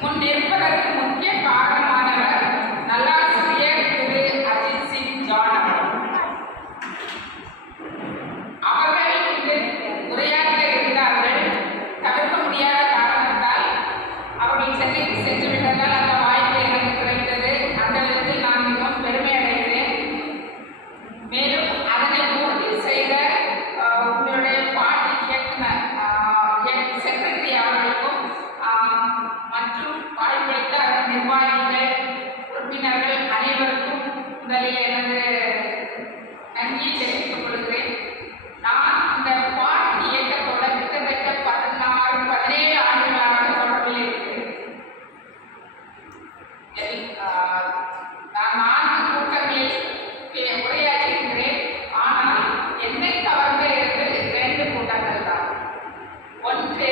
முன் நிற்பதற்கு முக்கிய காரணமானவர் நல்லாசிரியர் திரு அஜித் சிங் ஜான் அவர்கள் இங்கு உரையாற்ற இருந்தார்கள். தவிர்க்க முடியாத காரணத்தால் அவர்கள் சென்று விட்டதால் அந்த வாய்ப்பு எனக்கு கிடைத்தது. அந்த விதத்தில் நான் மிகவும் பெருமை அடைகிறேன். மேலும் அதனை உறுதி செய்த உங்களுடைய பாட்டி இயக்குனர் செக்ரட்டரி அவர்களுக்கும் மற்றும் வாய்ப்பளித்த அதன் நிர்வாகிகள் உறுப்பினர்கள் அனைவருக்கும் முதலில் எனது நன்றியை தெரிவித்துக் கொள்கிறேன். நான் இந்த பாட்டி இயக்கத்தோட கிட்டத்தட்ட 17 ஆண்டுகளாக தொடர்பில் இருக்கிறேன். நான் 4 கூட்டங்களில் உரையாற்றியிருக்கிறேன். ஆனால் என்னை கவர்ந்த 2 கூட்டங்கள் தான். ஒன்று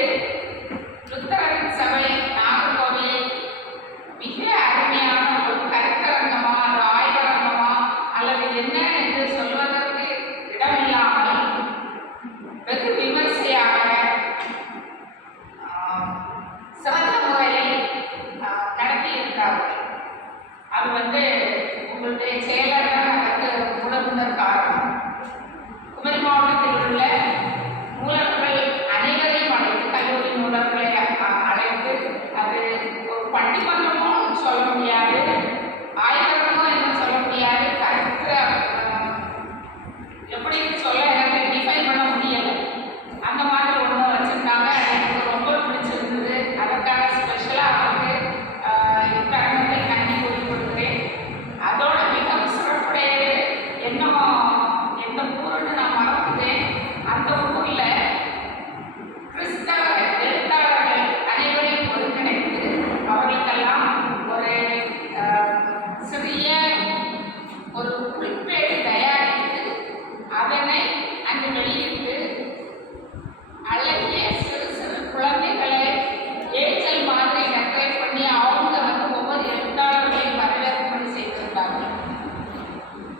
லுத்தரன் சபை நாகர்கோவிலில் மிக அருமையான ஒரு கருத்தரங்கமா ஆய்வரங்கமா அல்லது என்ன என்று சொல்வதற்கு இடமில்லாமல் வெகு விமர்சையாக சிறந்த முறையில் நடத்தியிருக்கிறார்கள். அது உங்களுடைய செயலர் தான் அதற்கு முதல் காரணம். குமரி மாவட்டத்தில் உள்ள நூலகர்கள் அனைவரையும் அழைத்து, கல்லூரி நூலகர்களை அழைத்து, அது ஒரு பட்டிமன்றமும் சொல்ல முடியாது, ஆய்வகமும் என்ன சொல்ல முடியாது, கருத்து எப்படி சொல்ல எனக்கு டிஃபைன் பண்ண முடியலை. அந்த மாதிரி ஒன்று வச்சுருந்தாங்க. எனக்கு ரொம்ப பிடிச்சிருந்தது. அதற்காக ஸ்பெஷலாக தருணத்தை நன்றி கூறி கொடுக்குறேன். அதோட மிகவும் சிறப்புடையது என்னமோ எந்த ஊருன்னு நான் மறந்துட்டேன். அந்த ஊரில் கிறிஸ்தவ எழுத்தாளர்கள் அனைவரையும் ஒருங்கிணைத்து அவர்களுக்கெல்லாம் ஒரு சிறிய ஒரு குறிப்பேடு தயாரித்து அதனை அங்கு வெளியிட்டு அழகிய சிறு சிறு குழந்தைகளை ஏச்சல் மாதிரி டெக்கரேட் பண்ணி அவங்க ஒவ்வொரு எழுத்தாளர்களையும் வரவேற்பு செய்திருந்தார்கள்.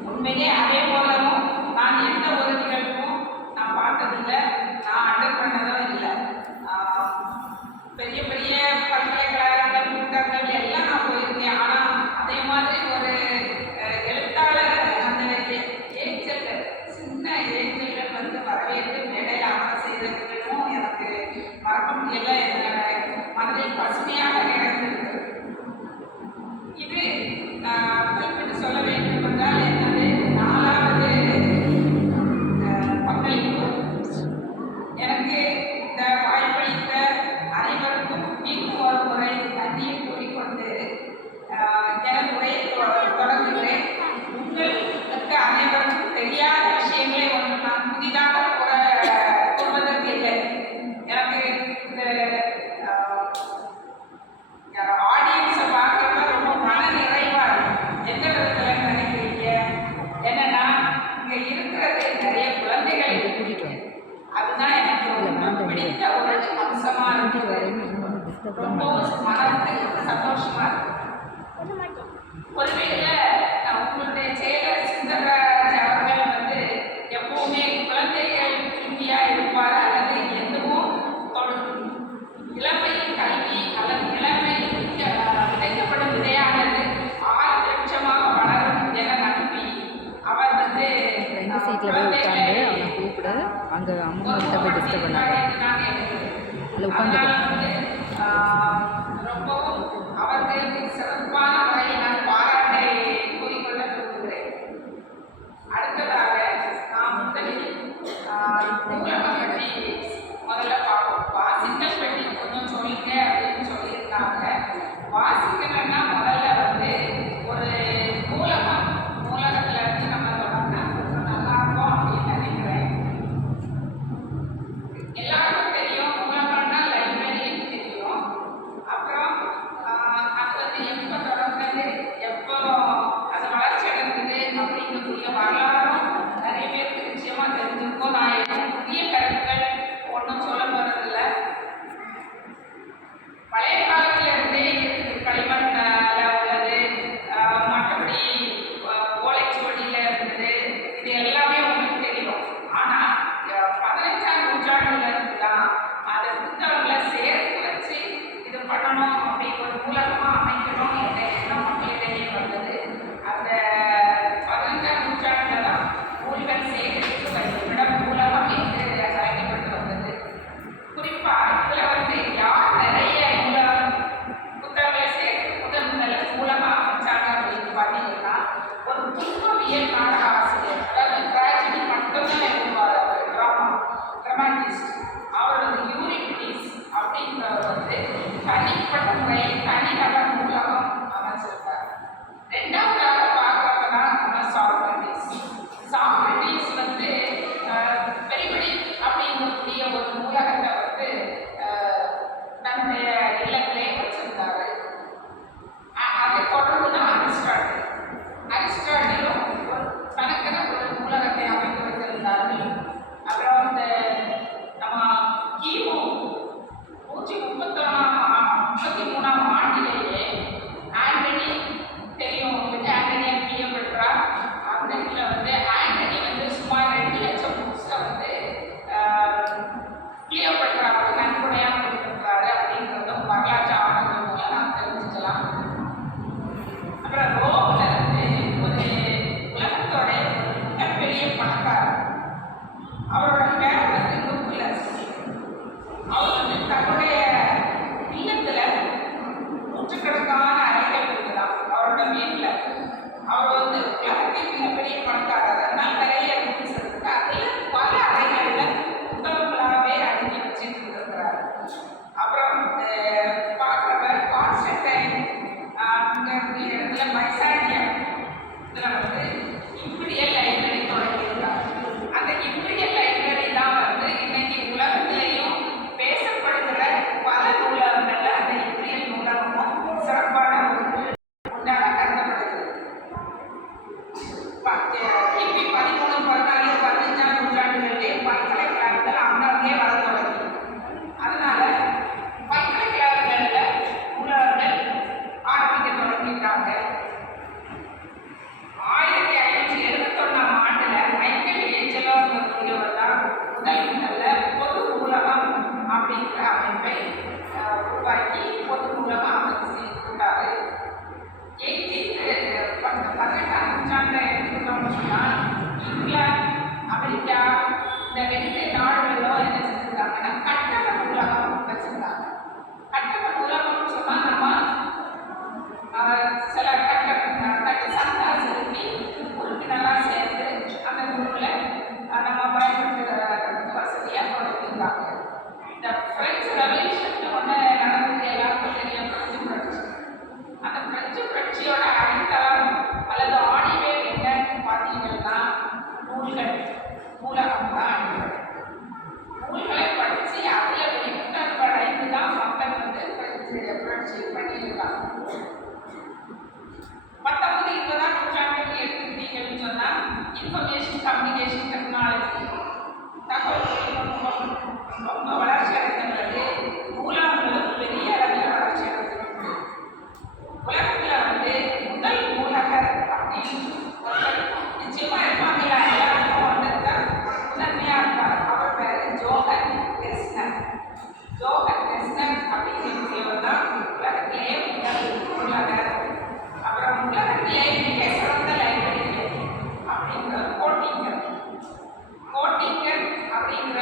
உண்மையே அதே போலவும் நான் எந்த ஒரு நிகழ்வும் நான் பார்த்ததில்லை, நான் அட்டன் பண்ணதும் இல்லை. பெரிய பெரிய பல்கலைக்கழகங்கள் கூட்டங்கள் எல்லாம் நான் போயிருக்கேன். ஆனால் அதே மாதிரி ஒரு எழுத்தாளர் அந்த ஏச்சல் சின்ன ஏச்சல்கள் வரவேற்று மேடையில் அமர செய்ததும் எனக்கு மறக்க முடியல. என்னோட மனதில் பசுமையாக நிறைந்திருக்கிறது. இது குறிப்பிட்டு சொல்ல வேண்டும் என்றால் என்னது 4வது பங்களிப்பு. எனக்கு இந்த வாய்ப்பளித்த அனைவருக்கும் மீண்டும் ஒரு முறை நன்றியை கூறிக்கொண்டு எனது உரையை தொடங்குகிறேன். உங்களுக்கு அனைவருக்கும் தெரியாத விஷயங்களை ஒன்று நான் புதிதாக கூறுவதற்கு இல்லை. எனக்கு இந்த ஆடியன்ஸை பார்க்கறப்ப ரொம்ப மன நிறைவா இருக்கும். எந்த விதத்தில் நினைக்கிறீங்க? என்னன்னா இங்கே இருக்கிறது நிறைய குழந்தைகள் கூட்டிட்டு, அதுதான் எனக்கு ரொம்ப பிடித்த ஒரு அம்சமா இருக்கிறது. ரொம்பவும் மனதுக்கு சந்தோஷமா இருக்கு. ஒருவேளை உங்களுடைய செயலர் சிந்தராஜ் அவர்கள் எப்பவுமே குழந்தைகள் இந்தியா இருப்பார் அல்லது எதுவும் இளமை கல்வி அல்லது இளமை விதைக்கப்படும் விதையானது 6 லட்சமாக வளரும் என நம்பி அவர் சீட்டில் போய் உட்காந்து அவனை கூப்பிட அங்கே அம்மா கிட்ட போய் டிஸ்டர்ப் பண்ணாங்க. அதில் உட்காந்து ரொம்பவும் அவர்களுக்கு சிறப்பான முறையில் நான் பாராட்டை கூறிக்கொள்ள விரும்புகிறேன். அடுத்ததாக நாம் முதலில் நூலகம் பற்றி முதல்ல பார்ப்போம். வாசித்தல் பற்றி கொஞ்சம் சொல்லுங்க அப்படின்னு சொல்லியிருக்காங்க. வாசிக்கணும்னா முதல்ல ஒரு நூலகத்துல இருந்து நம்ம தொடங்கினா கொஞ்சம் நல்லா இருக்கும் அப்படின்னு நினைக்கிறேன். எல்லாருக்கும் தெரியும், நூலகம்னா லைப்ரரின்னு தெரியும். அப்புறம் நூலகமாக அமைக்கணும் என்ற எண்ணம் மக்களிடையே வந்தது. அந்த 15ஆம் நூற்றாண்டில் தான் நூல்கள் சேகரித்து வைக்கப்பட நூலகம் என்று அழைக்கப்பட்டு வந்தது. குறிப்பாக இதில் வந்து யார் நிறைய புத்தகங்களை சேர்த்து முதல்ல நூலகம் அமைச்சாங்க அப்படின்னு பார்த்தீங்கன்னா, ஒரு துன்பவியல் நாடக ஆசிரியர், அதாவது ட்ராஜடி மட்டும்தான் எழுதுவார், அவர் ட்ராமாட்டிஸ்ட். அவரது யூரிபிடிஸ் அப்படின்றவர் வந்து தனிப்பட்ட முறையில் தனிநபர் நூலகம் அமைச்சிருக்கார். ரெண்டாவதாக பார்க்கறதுனா நம்ம சாக்ரட்டிஸ் வந்து பெரிபடி அப்படிங்கக்கூடிய ஒரு நூலகத்தை வந்து தன்னுடைய இல்லத்திலே வச்சிருந்தாரு. அதை தொடர்ந்து அரிஸ்டாட்டிலும் தனக்கென ஒரு நூலகத்தை அமைத்து வைத்திருந்தார்கள். அப்புறம் இந்த நம்ம கிமு 133ஆம் ஆண்டிலேயே ஆண்டனி தெரியும் உங்களுக்கு, ஆண்டனியன் கிளியோபட்ரா. அந்த இதில் வந்து ஆண்டனி வந்து சுமார் 2 லட்சம் புக்ஸை வந்து கிளியோபட்ராவுக்கு நன்கொடையாக கொடுத்திருக்காரு அப்படிங்கிறதும் வரலாற்று ஆவணங்கள் மூலம் நாம் தெரிஞ்சுக்கலாம். அப்புறம் ரோம்ல வந்து ஒரு உலகத்தோடைய மிகப்பெரிய பணக்காரர், அவரோட பேர் வந்து லுக்குலஸ். அவர் வந்து தன்னுடைய இல்லத்துல நூற்றுக்கணக்கான அறைகள் இருக்குதான் அவரோட வீட்டில். அவர் வந்து உலகத்தின் மிகப்பெரிய பணக்காரர், அதனால நிறைய ரூம்ஸ் இருக்கு. அதில் பல அறைகளில் புத்தகங்களாகவே அடுக்கி வச்சுட்டு இருக்கிறார். அப்புறம் பார்க்குறவர் கான்ஸ்டன்டைன் இடத்துல பைசாண்டியம் இதில் வந்து இம்பீரியல் லைப்ரரி தொடங்கியிருக்கார். அந்த இம்பீரியல் லைப்ரரி தான் வந்து இன்னைக்கு உலகத்திலையும் பேசப்படுகிற பல நூலகங்கள்ல அந்த இம்பீரியல் நூலகமும் சிறப்பான ஒரு ஒன்றாக கருதப்படுகிறது. கிபி 13, 14, 15ஆம் நூற்றாண்டுகளிலே பல்கலைக்கழகங்கள் அங்கங்கே வர தொடங்கி, அதனால பல்கலைக்கழகங்களில் நூலகங்கள் ஆரம்பிக்க தொடங்கிட்டாங்க. 1571ஆம் ஆண்டுல மைக்கேல் ஏஞ்சலோங்கிறவர் தான் முதல்ல பொது நூலகம் அப்படிங்கிற அமைப்பை உருவாக்கி பொது நூலகம் அமைச்சு கொடுத்தாரு. 18ஆம் நூற்றாண்டை எடுத்துக்கிட்டோம்னு சொன்னால் இங்கிலாந்து, அமெரிக்கா இந்த 2 நாடுகளும் என்ன செஞ்சிருக்காங்கன்னா கட்டண நூலகம் வச்சிருக்காங்க. கட்டண நூலகம்னு சொன்னால் நம்ம சில கட்டு சந்தா செலுத்தி உறுப்பினராக சேர்ந்து அந்த நூலை நம்ம பயன்படுத்துகிற வசதியாக தொடங்கியிருக்காங்க. இந்த பிரெஞ்சு ரெவல்யூஷன் ஒன்று நடந்தது, எல்லாருக்கும் தெரியும், பிரெஞ்சு புரட்சி. அந்த பிரெஞ்சு புரட்சியோட அடித்தளம் அல்லது ஆணிவேர் என்னன்னு பார்த்தீங்கன்னா நூலகம் தான் அடிப்படை. நூல்களை படித்து அதில் வெளிப்படைந்து தான் மக்கள் வந்து புரட்சி பண்ணியிருக்காங்க. 19, 20ஆம் நூற்றாண்டுகள் எடுத்துக்கிட்டீங்கன்னு சொன்னால் இன்ஃபர்மேஷன் கம்யூனிகேஷன் டெக்னாலஜி, தகவல் தொழில்நுட்பம் ரொம்ப வளர்ச்சி அடைந்த பிறகு நூலகங்களும் பெரிய அளவில் வளர்ச்சி அடைந்திருக்கு. உலகத்தில் வந்து முதல் நூலகர் அப்படின்னு நிச்சயமாக இருப்பாங்க, எல்லாருக்கும் ஒருத்தர் தான் முதன்மையாக இருப்பார். அவர் பேர் ஜோஹன் கெஸ்னர். ஜோஹன் கெஸ்னர் அப்படிங்கிறவர் தான் உலகத்திலேயே முதல் நூலகர். அப்புறம் உலகத்திலேயே மிக சிறந்த லைப்ரரி அப்படிங்கிறது கோட்டிங்கர் அப்படிங்கிற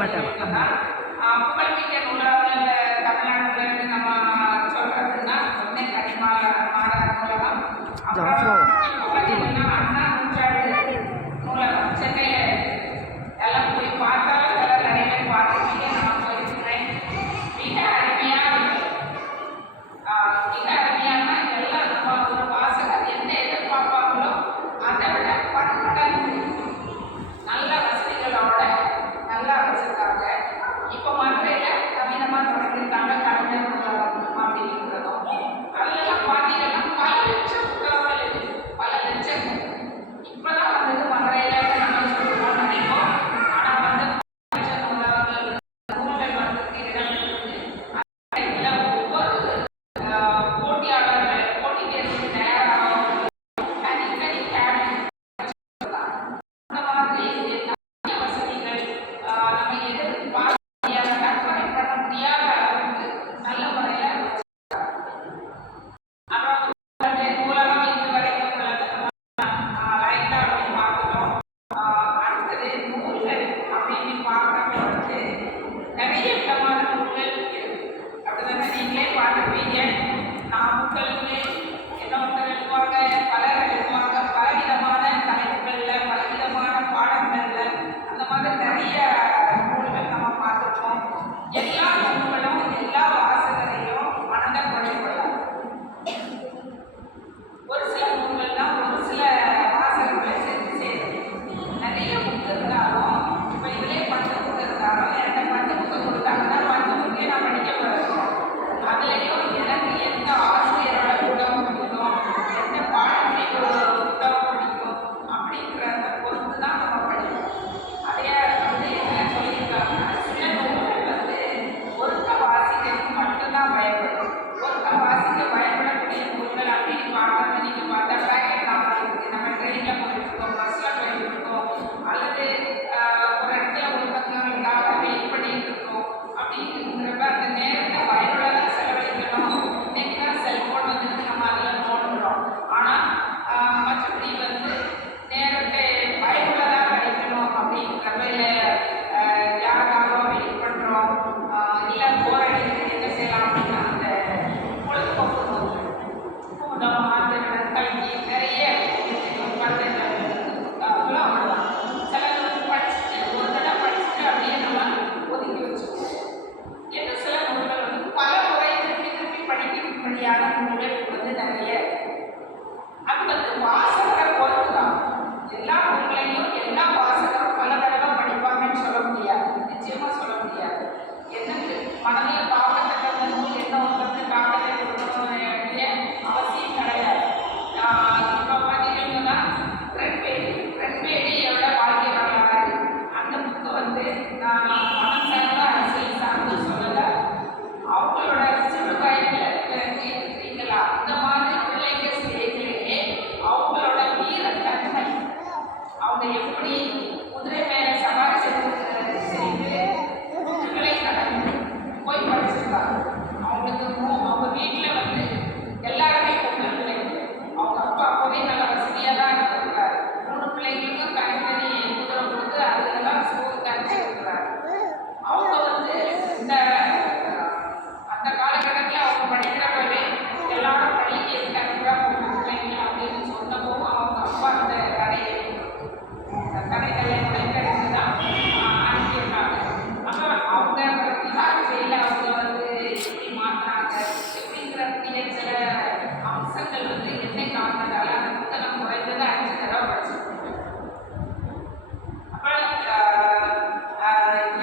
மாட்டாங்க. புகழ்மிக்க நூலகங்கள் தமிழ்நாட்டில் நம்ம சொல்றதுன்னா ஒன்னே கனிமாட நூலகம், அப்புறம் பார்த்தீங்கன்னா அண்ணா நூற்றாண்டு நூலகம் சென்னையில் எல்லாம் போய் பார்த்தாலும் எல்லாம் நிறைய பேர் பார்த்துருக்கீங்க. நான் போயிருக்கிறேன். மிக அருமையாக இருக்கு. மிக அருமையான எல்லாம் நம்ம ஒரு வாசகர் என்ன எதிர்பார்ப்பாங்களோ அதை விட பன்மடங்கு நல்ல வசதிகளோட நல்லா வச்சிருக்காங்க. இப்போ மதுரையில் நவீனமாக தொடங்கியிருக்காங்க கலைஞர் நூலகம் அப்படிங்கிறதும். அதெல்லாம் பார்த்தீங்கன்னா பல லட்சம் புத்தகங்கள் இருக்கு, பல லட்சம். இப்போதான் வந்தது மதுரையில் நம்ம சொல்லுவோம் நினைப்போம். ஆனால் வந்து லட்சம் நூலகங்கள் நூல்கள் வந்ததுக்கு இடம் இருக்குது. அதில் ஒவ்வொரு போட்டியாளர்கள் போட்டி தேர்வுக்கு தயாராக தனித்தனி கேபின் அந்த மாதிரி நிறைய வசதிகள் நம்ம எதிர்பார்க்க முடியாத, கற்பனை பண்ண முடியாத அளவுக்கு நல்ல முறையில் அப்புறம் நூலகம் இதுவரைக்கும் உள்ளது லைட்டாக அப்படின்னு பார்த்துட்டோம். அடுத்தது நூல்கள் அப்படின்னு பார்க்குறப்ப வந்து நிறைய விதமான நூல்கள் இருக்கு. அப்படிதானே நீங்களே பார்த்துருப்பீங்க. நாமக்கல்னு இன்னொருத்தர் எழுதுவாங்க, பலர் எழுதுவாங்க, பலவிதமான தலைப்புகளில் பலவிதமான பாடங்களில் அந்த மாதிரி நிறைய நூல்கள் நம்ம பார்த்துருக்கோம். எல்லா நூல்களும் எல்லா வாசகரையும் மனதை குறைப்படும். ஒரு சில நூல்கள்லாம் ஒரு சில வாசகங்களை சென்று சேரும். நிறைய புக்கு இருந்தாலும் இப்போ இதிலே 10 புக்கு இருந்தாலும் என்கிட்ட 10 புக்கு கொடுத்தாங்கன்னா 10 புக்கே நான் படிக்க போகிறோம். அதுலேயும் எனக்கு எந்த ஆசிரியரோட புத்தகம் பிடிக்கும், எந்த பாடப்பிரிவோட புத்தகம் பிடிக்கும் அப்படிங்கிறத பொறுத்து தான் நம்ம படிப்போம். அதே வந்து என்ன சொல்லியிருக்காங்கன்னா சில நூல்கள் வந்து ஒருக்க வாசிக்கிறதுக்கு மட்டும்தான் பயன்படும். ஒருக்க வாசிக்க பயன்படக்கூடிய நூல்கள் அப்படின்னு பார்க்கறது நீங்கள் பார்த்தா பேக்கெட் நாவல் இருக்குது. நம்ம ட்ரெயினில் போயிட்டுருக்கோம், பஸ்ஸில் போயிட்டுருக்கோம், அல்லது ஒரு இடத்துல ஒரு பக்கங்களுக்காக வெயிட் பண்ணிட்டு இருக்கோம். அப்படிங்கிறப்ப அந்த நேரத்தை பயனுள்ளதாக செலவழிக்கணும். இன்னைக்கு தான் செல்ஃபோன் வந்துட்டு நம்ம அதில் நோண்டுறோம். ஆனால் மற்றபடி வந்து நேரத்தை பயனுள்ளதாக கழிக்கணும் அப்படிங்கிறப்ப யாருக்காக வெயிட் பண்ணுறோம், இல்லை போகிற இடத்துக்கு என்ன செய்யலாம் அப்படின்னா அந்த பொழுதுபோக்கு நூல்கள் பூதம், ஆந்திரன், கல்வி நிறைய அவ்வளோதான். சிலர் வந்து படிச்சுட்டு ஒரு தடவை படிச்சுட்டு அப்படியே நம்ம ஒதுக்கி வச்சுக்குவோம். என்ன சில நூல்கள் வந்து பல முறை திருப்பி திருப்பி படிக்கும்படியான நூல்கள் வந்து நிறைய. அது வந்து வாசகரை பொறுத்து தான். எல்லா நூல்களையும் எல்லா வாசகரும் பல தடவை படிப்பாங்கன்னு சொல்ல முடியாது, நிச்சயமாக சொல்ல முடியாது. என்னது மனதில் பார்க்கத்தக்க நூல் என்ன வந்து காக்கத்தை கொடுக்கணும் வேண்டிய அவசியம் கிடையாது. இப்போ பார்த்தீங்கன்னா ரெட்பேடியோட வாழ்க்கை வரலாறு அந்த புக்கு வந்து நான் மனம் சார்ந்த அரசியல் சார்ந்து சொல்லலை. அவங்களோட சிறு வயதில் இருக்கிறீங்களா இந்த மாதிரி பிள்ளைங்க ஸ்டேஜ்லேயே அவங்களோட வீரத்தன்மை, அவங்க எப்படி குதிரை மேலே சவாரி செய்து குதிரை கடந்து போய் படிச்சிருக்காங்க. அவங்களுக்கு அவங்க வீட்டில் வந்து எல்லாருமே பொங்கல் பிள்ளைங்க. அவங்க அப்பா அப்போவே நல்ல வசதியாக தான் இருந்திருக்காரு. 3 பிள்ளைங்களுக்கும் தனித்தனி குதிரை கொடுத்து அதுக்கெல்லாம் ஸ்கூலுக்கு அனுப்பிச்சிருக்கிறாரு. அவங்க வந்து இந்த அந்த காலகட்டத்தில் அவங்க படிக்கிறப்பவே எல்லாரும் பள்ளிக்கு எதுக்கு அனுப்புறா பிள்ளைங்க அப்படின்னு சொன்னபோது அவங்க அப்பா அந்த கடைகளை உடைக்கடித்து தான் அனுப்பியிருக்காங்க. அப்போ அவங்க திகார்ஜையில் அவங்க வந்து எப்படி மாற்றினாங்க எப்படிங்கிறக்கூடிய சில அம்சங்கள் வந்து என்னை காரணத்தால அந்த புத்தகம் குறைந்தது 5 தடவை படிச்சிருக்கோம். அப்போ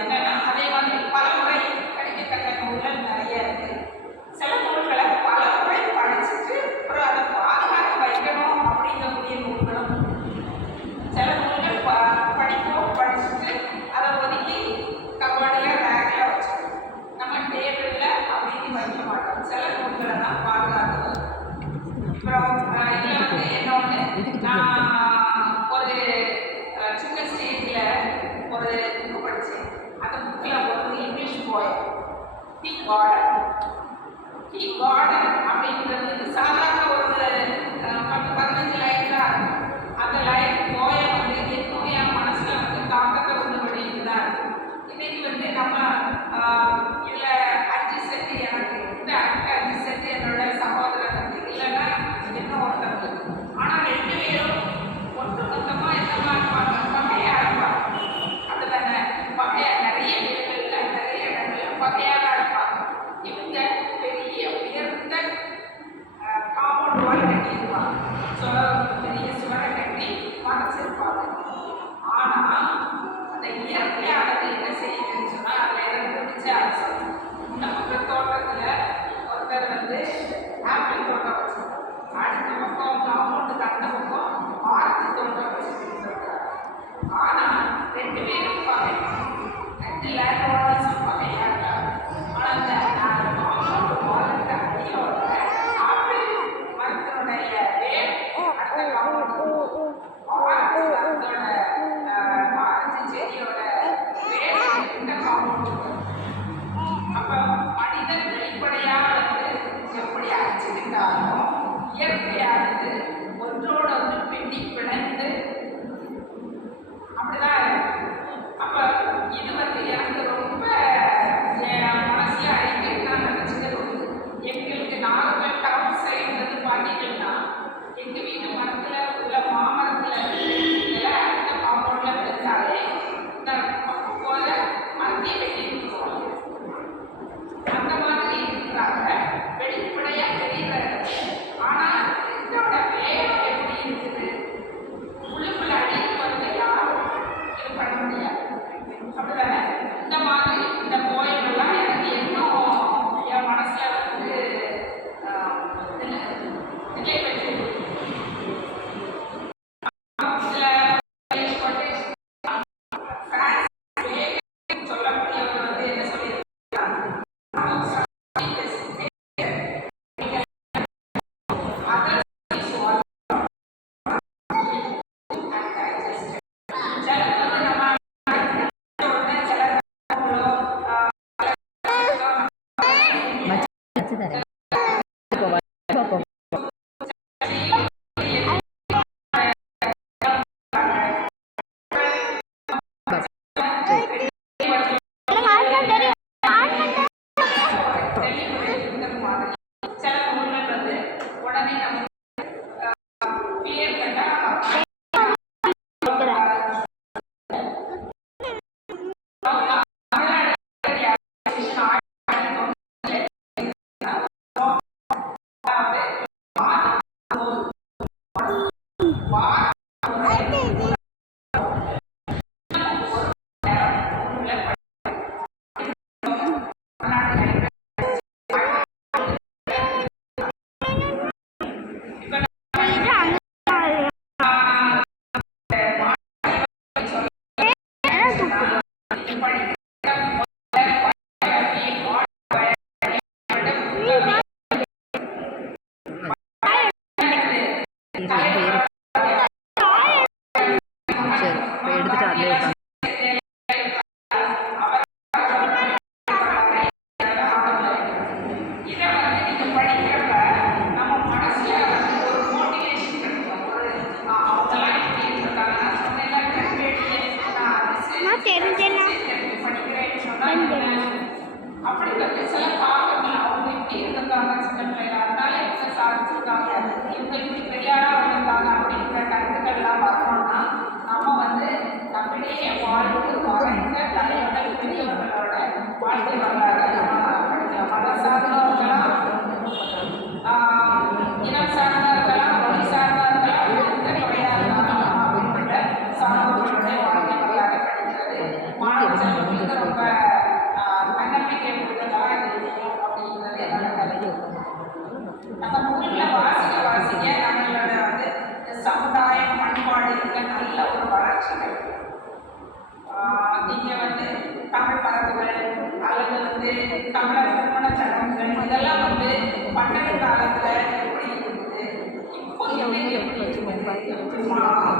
என்னன்னா அதே மாதிரி பல முறை படிக்கத்தக்க நூல்கள் நிறைய இருக்கு. சில நூல்களை பல முறை படிச்சுட்டு அப்புறம் அதை பாதுகாத்து வைக்கணும் அப்படிங்கக்கூடிய நூல்களும் சில நூல்கள் படிப்போம், படிச்சுட்டு அதை ஒதுக்கி கபாடியில் ரேக்கில் வச்சோம். நம்ம டேபிளில் அப்படின்னு வைக்க மாட்டோம். சில நூல்களை தான் பாதுகாத்துவோம். அப்புறம் இதில் வந்து என்னொன்று நான் ஒரு சின்ன ஸ்டேஜில் ஒரு புக்கு படித்தேன். அந்த புக்கில் ஒரு இங்கிலீஷ் போயம் தி கார்டன் அப்படிங்கிறது சாதாரண ஒரு 10-15 லைன் தான் இருக்கும். அந்த லைன் போயம் வந்து இன்னும் என் மனசில் வந்து தாக்கத்தை வந்து வெளியிட்டு தான் இருக்கு. இன்னைக்கு வந்து அப்படிதான் இருக்கு. அப்ப இது வந்து எனக்கு ரொம்ப என் மனசுல அடிக்கடி நான் நினைச்சது உண்டு. எங்களுக்கு நாகர்கோவில் டவுன் சைடு வந்து பார்த்தீங்கன்னா எங்க வீட்டு மரத்துல உள்ள மாமரத்துல இலை அடுத்த காம்பவுண்ட்ல இருந்தாலே இந்த பக்கம் போல மரத்தையே வெட்டி இருந்துருவாங்க. அந்த மாதிரி இருக்கிறாங்க, வெளிப்படையா தெரிகிறது. ஆனா இதோட வேகம் எப்படி இருக்குது, உள்ளுக்குள்ள அடிக்கு வந்து யாரும் இது பண்ண முடியாது. அப்படிதானே? இந்த மாதிரி இந்த கோயிலெல்லாம் எனக்கு இன்னும் என் மனசுல வந்து நிலை பெற்று சொல்லக்கூடியவர் வந்து என்ன சொல்லியிருக்காங்க, வச்சு தரேன். அப்படி வந்து சில பாவங்கள் அவங்க இப்படி இருந்திருக்காங்க சின்ன பிள்ளைங்க, அதனால இவங்க சாதிச்சிருக்காங்க, இவங்க இப்படி பெரியாரா வந்திருக்காங்க அப்படிங்கிற கருத்துக்கள்லாம் வரணும்னா நம்ம வந்து நம்மிடையே வாழ்ந்து மறைந்த தலைவர்கள் பெரியவர்களோட வாழ்க்கை வரலாறு படிக்கலாம். மதம் சார்ந்தவர்களாம், இனம் சார்ந்தவர்களாம், மொழி சார்ந்தவர்களாம், எந்த துறையாக இருந்தாலும் அப்படிப்பட்ட சார்ந்தவர்களுடைய வாழ்க்கை வரலாறு படிக்கிறது மாணவ செல்வங்களுக்கு ரொம்ப தன்னம்பிக்கை கொடுத்ததா இருக்கும் அப்படிங்கிறது என்னோட கருத்து. நம்ம ஊரில் வாசிக்க நம்மளோட வந்து சமுதாயம் பண்பாடு இருக்க நல்ல ஒரு வளர்ச்சி கிடைக்கும். நீங்கள் வந்து தமிழ் மரபுகள் அல்லது வந்து தமிழர் திருமண சடங்குகள் இதெல்லாம் வந்து பண்டை காலத்தில் எப்படி இருந்தது, இப்போ எப்படி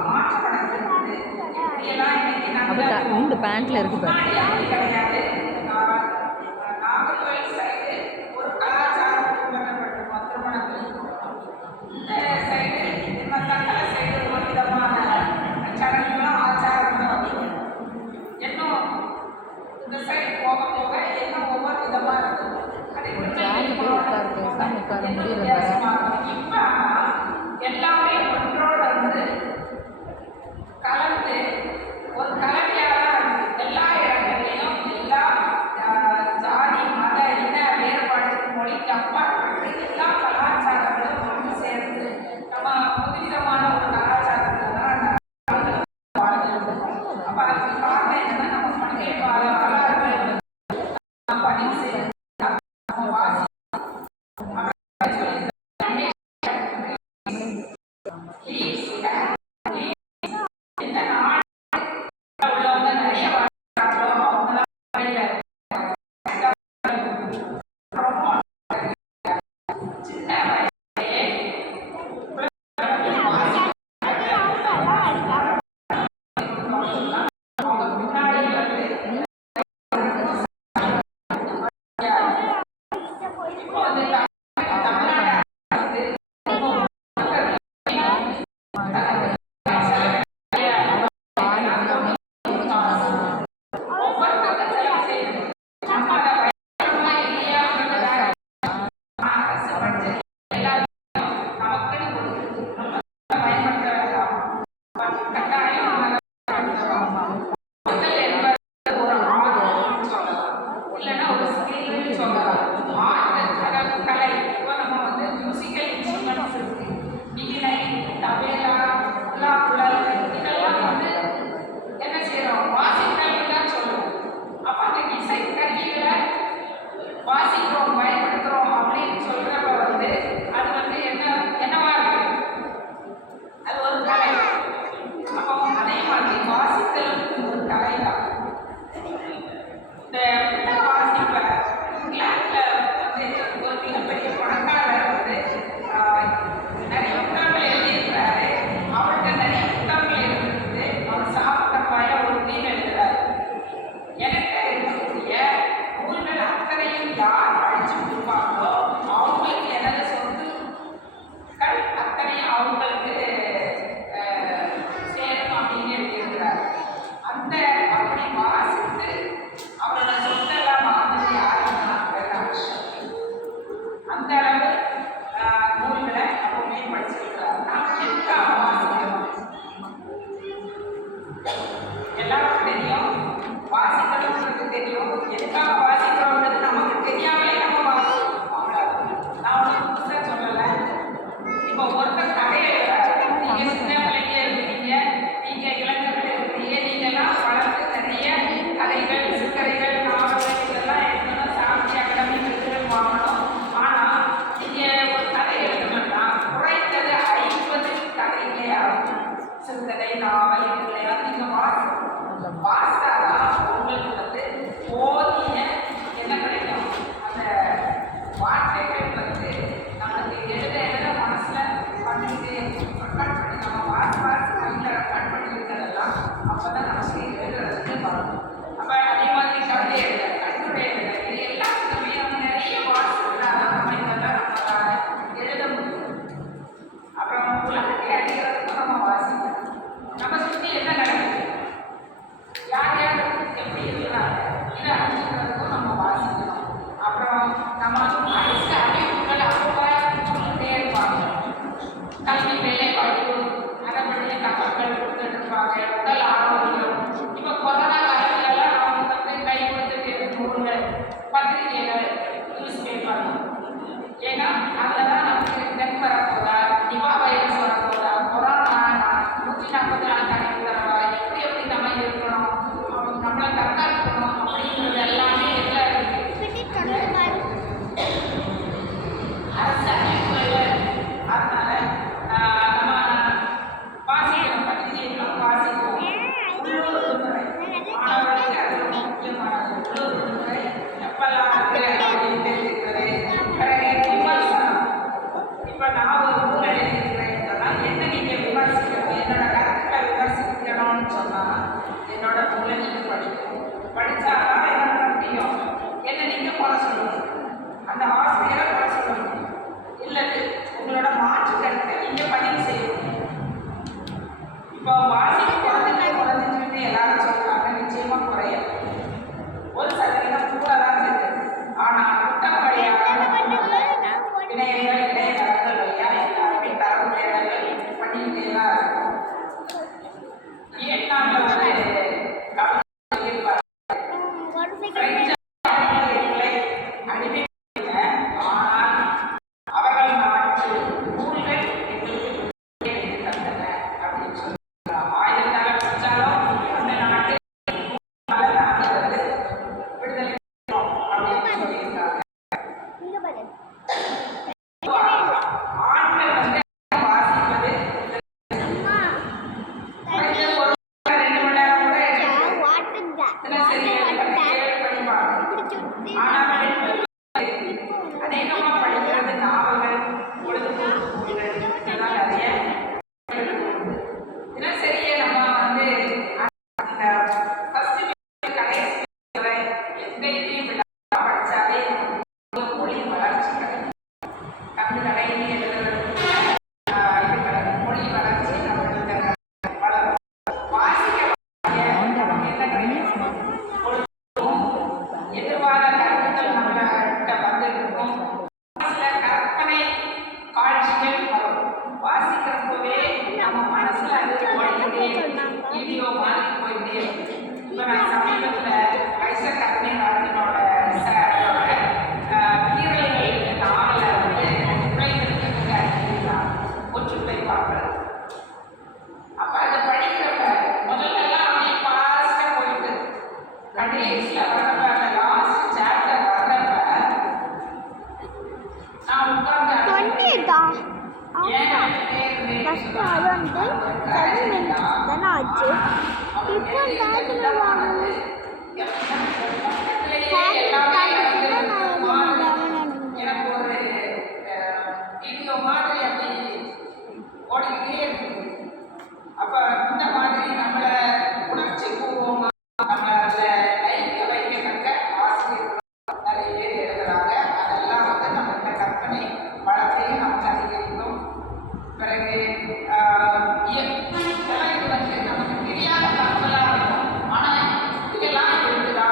மாற்றப்படக்கூடியது, இப்படியெல்லாம் இன்னைக்கு நம்ம பேண்ட்ல இருக்கு கிடையாது. நாகர்கோவில் சைடு ஒரு கலாச்சாரம் பின்பற்றப்பட்டிருக்கோம் திருமணத்தில். இந்த சைடு தக்கலை சைடு ஒரு விதமான சடங்குகளும் ஆச்சாரங்களும் இருக்கும். இன்னும் இந்த சைடு போக போக இன்னும் ஒவ்வொரு விதமாக இருக்குது. அதே இப்போ எல்லாமே ஒன்றோட வந்து கலந்து ஒரு கலவையாக இருக்குது. எல்லா இடங்கள்லையும் எல்லா ஜாதி மத இன வேறுபாடு மொழிக்கு அப்பாற்பட்டு எல்லா கலாச்சாரங்களும் ஒன்று சேர்ந்து நம்ம புதுவிதமான ஒரு கலாச்சாரத்தில் தான் வாழ்ந்துருக்கோம். அப்போ அதுக்கு காரணம் என்னன்னா நம்ம பண்டைய வரலாறுகள் பதிவு செய்ய நம்ம வாசி இணையங்கள் இணையதளங்கள் வழியா எல்லாருமே தரவு தேடல்கள் பண்ணிக்கிட்டே தான் இருக்கும். வியட்நாம்ல வந்து கவர்மெண்ட் பிரெஞ்சு ஆங்கிலேயர்களை அடிமைப்படுத்தின. ஆனால் அவர்கள் நாட்டு நூல்கள் எங்களுக்கு தந்தன அப்படின்னு சொல்றாங்க. ஆயுதத்தால படிச்சாலும் அந்த நாட்டு நாங்க வந்து விடுதலை பெற்றோம் அப்படின்னு சொல்லியிருக்காங்க. ஆண்கள் வந்து வாசிப்பது குறைஞ்ச ஒரு 2 மணி நேரம் கூட தினசரி படிப்பாங்க. ஆனால் பெண்கள் அதிகமா படிக்கிறது நாவல்கள், பொழுதுபோக்கு நூல்கள் இதெல்லாம் நிறைய தினசரியே நம்ம வந்து அந்த ஃபர்ஸ்ட் கடைசி வரை எந்த இதையும் விடாம படிச்சாலே நமக்கு மொழி வளர்ச்சி கிடைக்கும். தமிழ் அடையி எழுதுறதுக்கு இது கிடைக்கும். மொழி வளர்ச்சி நம்மளுக்கு வளரும். வாசிக்க நமக்கு என்ன கிடைக்கும்? எதிர்வாத கருத்துக்கள் நம்மகிட்ட வந்து இருக்கும். மனசுல கற்பனை காட்சிகள் வரும். வாசிக்கிறப்பவே நம்ம மனசுல அது ஓடிக்கிட்டே வீடியோ மாதிரி போயிட்டே இருக்கு. இப்போ நான் சமீபத்தில் ஐசக் அக்னிஹாரனோட சாரோட கீரல்கள் நாவலை வந்து பிள்ளைங்களுக்கு அறிவிக்கலாம் ஒற்றுமை பார்க்குறது. அப்போ அதை படிக்கிறப்ப முதல்லலாம் அப்படியே ஃபாஸ்ட்டாக போயிட்டு கடைசியில் வர்றப்ப அந்த லாஸ்ட் சாப்டர் வர்றப்ப நான் உட்கார்ந்து ஃபஸ்ட்டு அது வந்து 7 minutes தானே ஆச்சு. இப்போ நேரத்தில் வாங்கணும் எனக்கு ஒரு வீடியோ மாதிரி அப்படி ஓடிக்கிட்டே இருக்குது. அப்போ இந்த மாதிரி நம்மளை உணர்ச்சி பூர்வமாக நம்மளை அதில் லைக்க வைக்கத்தக்க ஆசிரியர்கள் நிறைய பேர் எழுதுறாங்க. அதெல்லாம் வந்து நம்மகிட்ட கற்பனை வளத்தையும் நமக்கு அதிகரிக்கும். பிறகு இதெல்லாம் இது வந்து நமக்கு தெரியாத தகவலாக இருக்கும். ஆனால் இதெல்லாம் இருக்குதா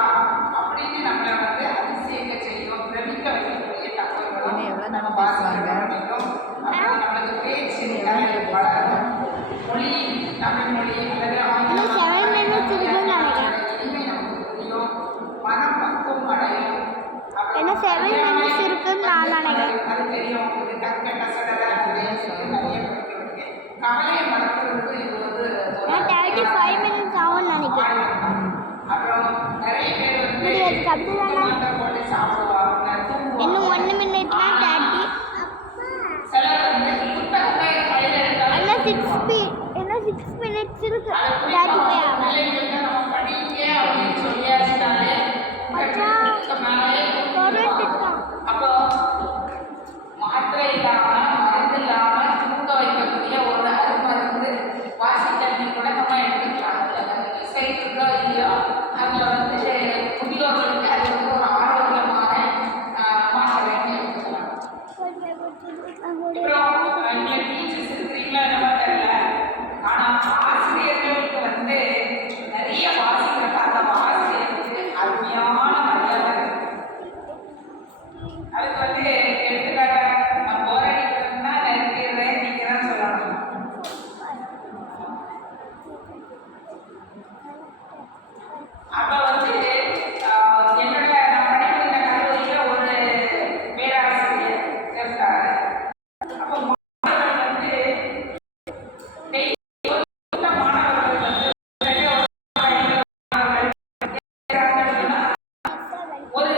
அப்படின்னு நம்மளை வந்து அதிசயிக்க செய்யும், பிரமிக்க வைக்கக்கூடிய தகவல்களும் நம்ம வாசிக்க முடியும். அப்புறம் நம்மளுக்கு பேச்சு நிறைய வளரும். மொழி தமிழ் மொழி அல்லது ஆங்கிலம் 7 minutes இருக்குன்னு நினைக்கிறேன். இனிமை நமக்கு புரியும். மனம் பக்குவம் அடையும். என்ன 7 minutes இருக்குன்னு நான் நினைக்கிறேன். அது தெரியும். இது கற்க கசடர அப்படின்னு சொல்லி நிறைய படிக்கிறதுக்கு கவலையை மறக்கிறதுக்கு இது வந்து நான் 35 minutes ஆகும்னு நினைக்கிறேன். அப்புறம் நிறைய பேர் வந்து முடியாது அப்படிதானே? மாத்திரை போட்டு சாப்பிடுவாங்க, தூங்குவாங்க. இன்னும் 1 minuteனா 30. சிலர் வந்து புத்தகத்தை கையில் எடுத்தாலும் என்ன 6 minutes இருக்கு. 35 ஆகும். பிள்ளைங்களுக்கு நம்ம படிக்க அப்படின்னு சொல்லியாச்சுனாலே மேலே கொரட்டுதான். அப்போ மாத்திரை இல்லாம மருந்து இல்லாம தூங்க வைக்கக்கூடிய ஒரு அருமருந்து வாசித்தண்ணி கூட நம்ம எடுத்துக்கலாம். அதில் இசை இருக்கோ இல்லையோ அதில் வந்து முதியோர்களுக்கு அது வந்து ஒரு ஆரோக்கியமான மாத்திரைன்னு எடுத்துக்கலாம். அப்புறம் இங்கே டீச்சர்ஸ் இருக்கிறீங்களா என்னவோ தெரியல. ஆனால் ஆசிரியர்களுக்கு வந்து நிறைய வாசிக்கிறப்ப அந்த ஆசிரியருக்கு அருமையான மரியாதை இருக்கு. அதுக்கு வந்து எடுத்துக்காட்டா நான் போர் அடிக்கிறதுனா நிறுத்திடுறேன் நீங்க தான் சொல்லணும். அப்போ வந்து என்னோட நான் படிக்கிற கல்லூரியில் ஒரு பேராசிரியர் இருக்காரு. அப்போ மாணவர்கள் வந்து மாணவர்கள் வந்து ஒரு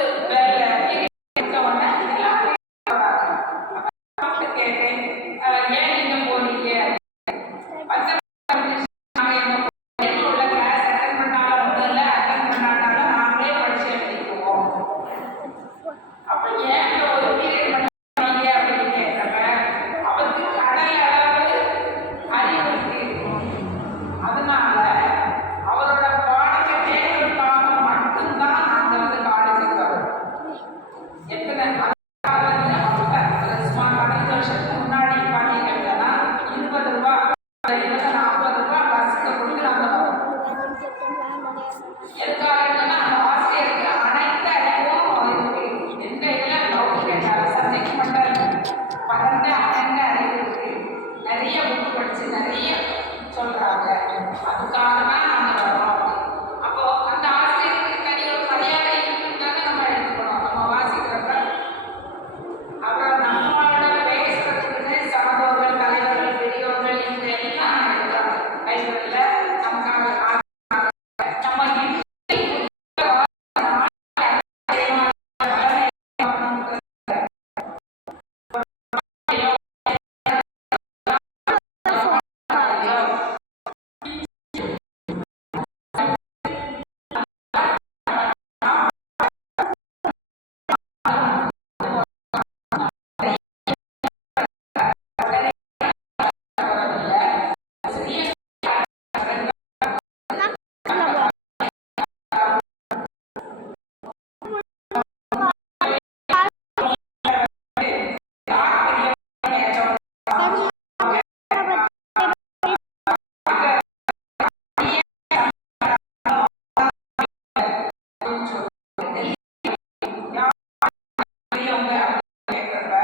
படிக்கிறவங்க அப்படின்னு கேட்குறப்ப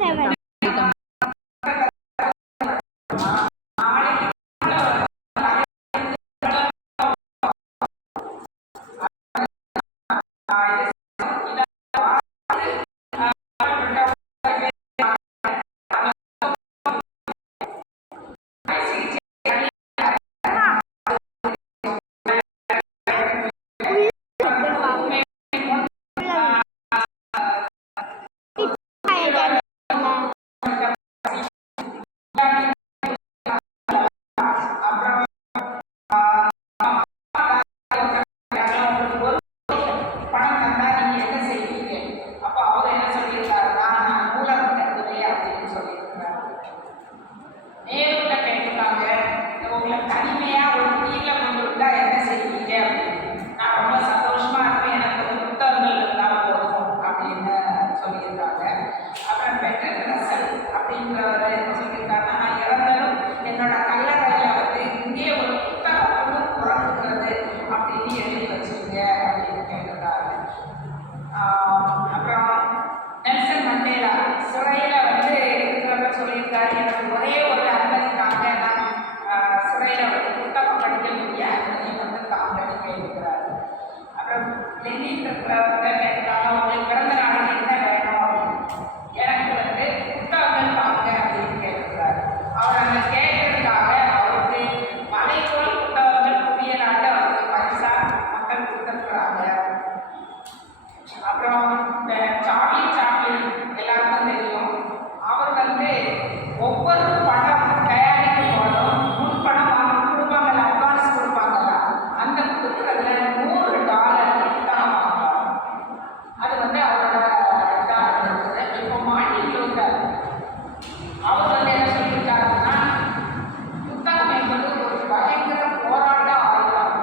seven. பணம் தந்தா நீங்க என்ன செய்வீங்க? அப்ப அவர் என்ன சொல்லியிருக்காருன்னா, நான் நூலகம் கட்டுவேன் அப்படின்னு சொல்லியிருக்கிறாரு. நேருல கேட்டிருக்காங்க, உங்களை தனிமையா ஒரு வீட்டுல கொண்டு விட்டா என்ன செய்வீங்க அப்படின்னு. நான் ரொம்ப சந்தோஷமா இருப்பேன், எனக்கு ஒரு புத்தகங்கள் இருந்தா போதும் அப்படின்னு சொல்லியிருக்காங்க. அப்புறம் பெட்ரிக் ரசல் அப்படிங்கிறவர் என்ன சொல்லியிருக்காருன்னா, நான் இறந்தாலும் என்னோட கல்லறையில வந்து இங்கே ஒரு புத்தகம் ஒன்று புறங்குகிறது அப்படின்னு எழுதி வச்சுருங்க அப்படின்னு கேட்டிருக்காரு. அப்புறம் நெல்சன் மண்டேலா சிறையில் வந்து இருக்கிறவங்க சொல்லியிருக்காரு, எனக்கு ஒரே ஒரு அனுமதி தாங்க, நான் சிறையில் வந்து புத்தகம் படிக்க முடிய அனுமதி வந்து தாங்கன்னு கேட்கிறாரு. அப்புறம் லெனின் இருக்கிறவங்க கேட்கிறாங்க, உங்களுக்கு பிறந்த நாளுக்கு என்ன வேணும் அப்படின்னு. எனக்கு வந்து புத்தகங்கள் தாங்க அப்படின்னு கேட்கிறாரு. அவர் அங்கே கேட்கறதுக்காக அவருக்கு மலை போல் புத்தகங்கள் குவியலாட்ட அவருக்கு பரிசா மக்கள் கொடுத்துருக்குறாங்க. அப்புறம் இந்த சார்லி சாப்ளின் எல்லாருக்கும் தெரியும். அவர் வந்து ஒவ்வொரு படம் தயாரிக்கும் போதும் முன்பணம் குடும்பங்கள் அட்வான்ஸ் கொடுப்பாங்களா, அந்த கொடுக்குறதுல $100 புத்தகம் வாங்குவாங்க. அது வந்து அவரோட இதாக இருந்தது. இப்போ மார்ட்டின் லூத்தர் அவர் வந்து என்ன சொல்லியிருக்காருன்னா, புத்தகம் என்பது ஒரு பயங்கர போராட்ட ஆயுதம்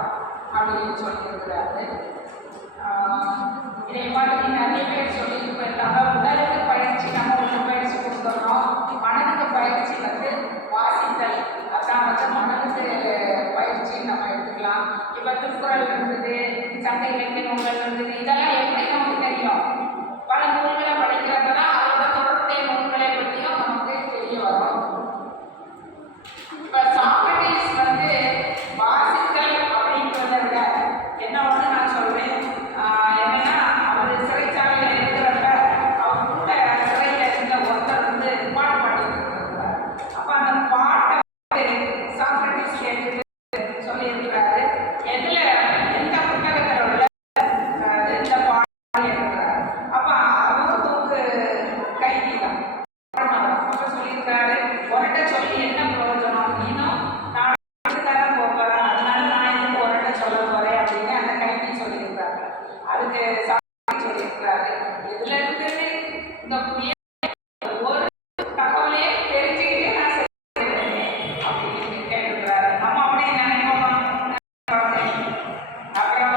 அப்படின்னு சொல்லியிருக்கிறாரு. இதை மாதிரி நிறைய பேர் சொல்லிட்டு போயிருக்காங்க. உடலுக்கு பயிற்சி நம்ம உடற்பயிற்சி கொடுத்துறோம், மனதுக்கு பயிற்சி வந்து வாசித்தல், அதான் வந்து மனதுக்கு பயிற்சி நம்ம எடுத்துக்கலாம். இப்போ திருக்குறள் இருந்தது, சங்க இலக்கிய நூல்கள் இருந்தது, இதெல்லாம் எப்படி நமக்கு தெரியும்? பல நூல்களை படிக்கிறப்ப தான் அதோட தொடர்புடைய நூல்களை பற்றியும் நமக்கு தெரிய வரும். இப்போ சாக்ரட்டிஸ் வந்து வாசித்தல் அப்படின்றத விட என்ன ஒன்று நான் சொல்றேன், என்னன்னா அவர் சிறைச்சாலையில் இருக்கிறப்ப அவர் கூட சிறையில் இருந்த ஒருத்தர் வந்து பாட்டு பாடிட்டு இருக்கிறார். அப்போ அந்த பாட்டை வந்து சாக்ரட்டிஸ் கேட்டு சொல்லியிருக்கிறாரு, எதுல எந்த புத்தகத்தில் உள்ள இந்த பாட்டு இருக்கிறார். அப்போ அவரும் தூக்கு கைதி தான். அப்போ சொல்லியிருக்கிறாரு, உன்கிட்ட சொல்லி என்ன பிரயோஜனம், இன்னும் நான் தர போகிறேன், அதனால நான் இதுக்கு உன்கிட்ட சொல்ல போறேன் அப்படின்னு அந்த கைதி சொல்லியிருக்கிறாங்க. அதுக்கு சாக்ரட்டிஸ் சொல்லியிருக்கிறாரு, இதுல இருந்து இந்த புதிய ஒரு தகவலே தெரிஞ்சுக்கிட்டே நான் செய்யறேன் அப்படின்னு கேட்டிருக்கிறாரு. நம்ம அப்படியே நினைப்போமா? அப்புறம்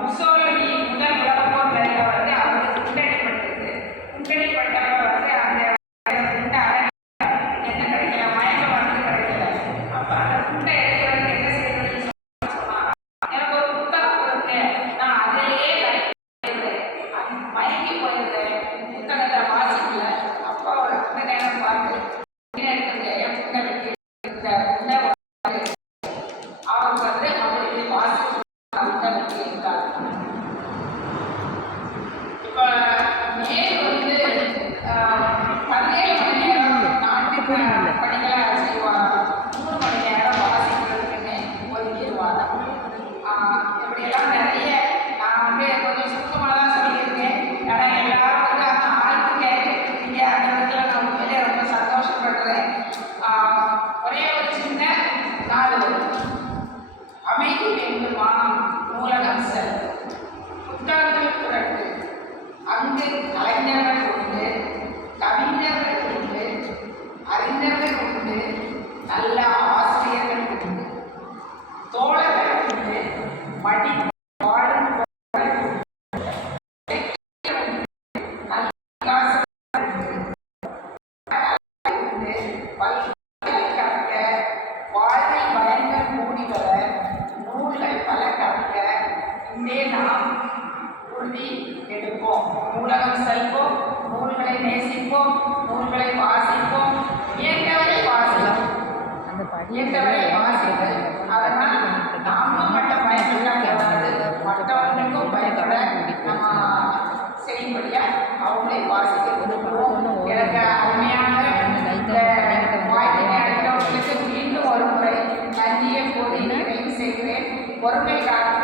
முசோலினி முதல் உலகப் போர் வேலையில வந்து அவருக்கு குண்டடிப்பட்டது. குண்டடிப்பட்டவங்க வந்து அந்த என்ன கிடைக்கல, மயக்க மருந்து கிடைக்கல. அப்ப அந்த குண்டை எடுக்கிறதுக்கு என்ன செய்யறதுன்னு சொன்னா, எனக்கு ஒரு புத்தகம் கொடுங்க, நான் அதிலேயே உறுதி எடுப்போம். நூலகம் செல்வோம், நூல்களை நேசிப்போம், நூல்களை வாசிப்போம், இயன்றவரை வாசிப்போம், இயன்றவரை வாசிப்போம். அதனால் நாமும் மட்டும் பயன்படாது, மற்றவர்களுக்கும் பயன்பட நம்ம செய்யும்படியா அவங்களே வாசிக்க விரும்புவோம். எனக்கு அருமையான இந்த வாய்ப்பினை அளித்தவர்களுக்கு மீண்டும் ஒரு முறை நன்றியை கூறி நிறைவு செய்கிறேன். பொறுமை காக்க